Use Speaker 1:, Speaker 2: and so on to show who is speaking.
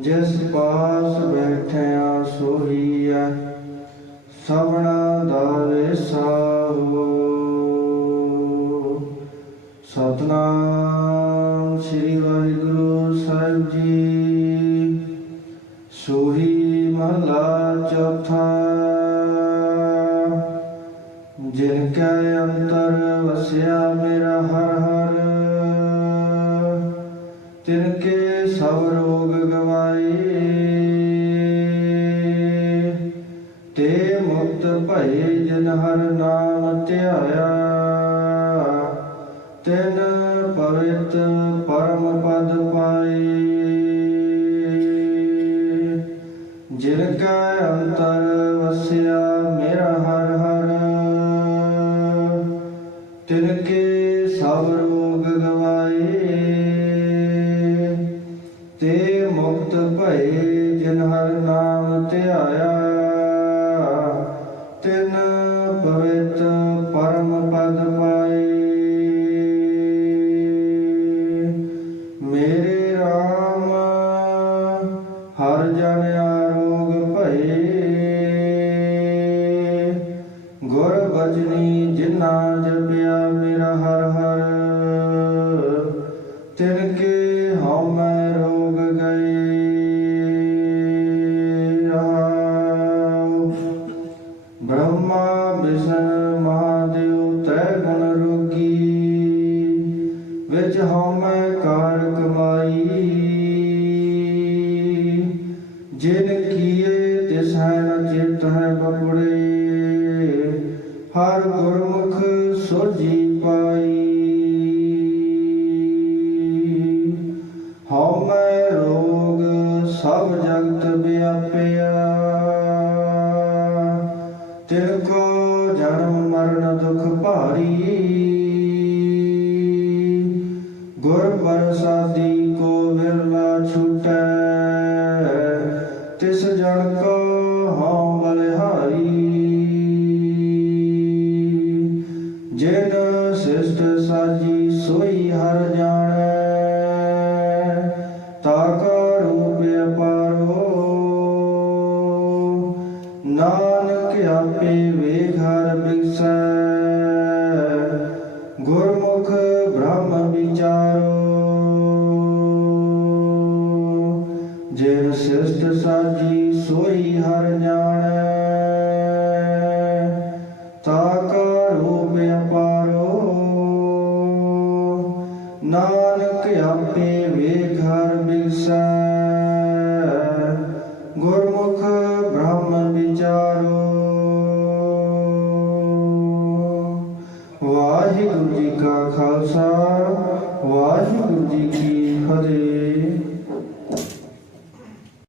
Speaker 1: ਜਿਸ ਪਾਸ ਬੈਠਿਆ ਸੋਹੀਐ ਸਭਨਾ ਦਾ ਵਿਸਾਹੋ ਸਤਨਾਮ ਸ੍ਰੀ ਵਾਹਿਗੁਰੂ ਸਾਹਿਬ ਜੀ। ਸੋਹੀ ਮਹਲਾ ਚੌਥਾ। ਜਿਨ ਕੈ ਅੰਤਰ ਵਸਿਆ ਮੇਰਾ ਹਰ ਹਰ, ਤਿਨ ਕੇ ਸਭ ਰੋਗ ਭਏ ਜਿਨ ਹਰ ਨਾਮ ਧਿਆਇਆ, ਤਿਨ ਪਵਿੱਤ ਪਰਮ ਪਦ ਪਾਈ। ਜਿਨ ਕੈ ਅੰਤਰ ਵਸਿਆ, ਮੇਰਾ ਹਰ ਹਰ। ਤਿਨ ਕੇ ਸਭ ਰੋਗ ਗਵਾਏ। ਤੇ ਮੁਕਤ ਭਏ ਜਿਨ ਹਰ ਨਾਮ ਧਿਆਇਆ ਗੁਰ ਬਚਨੀ ਜਿਨਾ ਜਪਿਆ ਮੇਰਾ ਹਰ ਹਰ। ਤਿਨ ਕੇ ਹਉ ਮੈਂ ਰੋਗ ਗਏ। ਰਹਾਉ ਬ੍ਰਹਮਾ ਵਿਸ਼ਨ ਮਹਾਦੇਵ ਤੈ ਗੁਣ ਰੋਗੀ। ਵਿੱਚ ਹਉ ਮੈਂ ਕਾਰ ਕਮਾਈ। ਜਿਨ ਹਰ ਗੁਰਮੁਖ ਸੋਜੀ ਪਾਈ। ਹਉ ਮੈਂ ਰੋਗ ਸਭ ਜਗਤ ਵਿਆਪਿਆ। ਤਿਨ ਕੋ ਜਨਮ ਮਰਨ ਦੁਖ ਭਾਰੀ। ਗੁਰ ਪ੍ਰਸਾਦੀ ਕੋ ਵਿਰਲਾ ਛੁਟੈ। ਤਿਸ ਜਨ ਕੋ ਜਿਨ ਸਿਸ਼ਟ ਸਾਜੀ ਸੋਈ ਹਰ ਜਾਣੈ, ਤਾ ਕਾ ਰੂਪ ਅਪਾਰੋ। ਨਾਨਕ ਆਪੇ ਵੇਖ ਹਰ ਬਿਸੈ, ਗੁਰਮੁਖ ਬ੍ਰਹਮ ਵਿਚਾਰੋ। ਜਿਨ ਸਿਸ਼ਟ ਸਾਜੀ ਸੋਈ ਹਰ ਜਾਣੈ ਆਪੇ ਵੇਖ ਹਰ ਬਿਸੈ ਗੁਰਮੁਖ ਬ੍ਰਹਮ ਵਿਚਾਰੋ। ਵਾਹਿਗੁਰੂ ਜੀ ਕਾ ਖਾਲਸਾ, ਵਾਹਿਗੁਰੂ ਜੀ ਕੀ ਫਤਿਹ।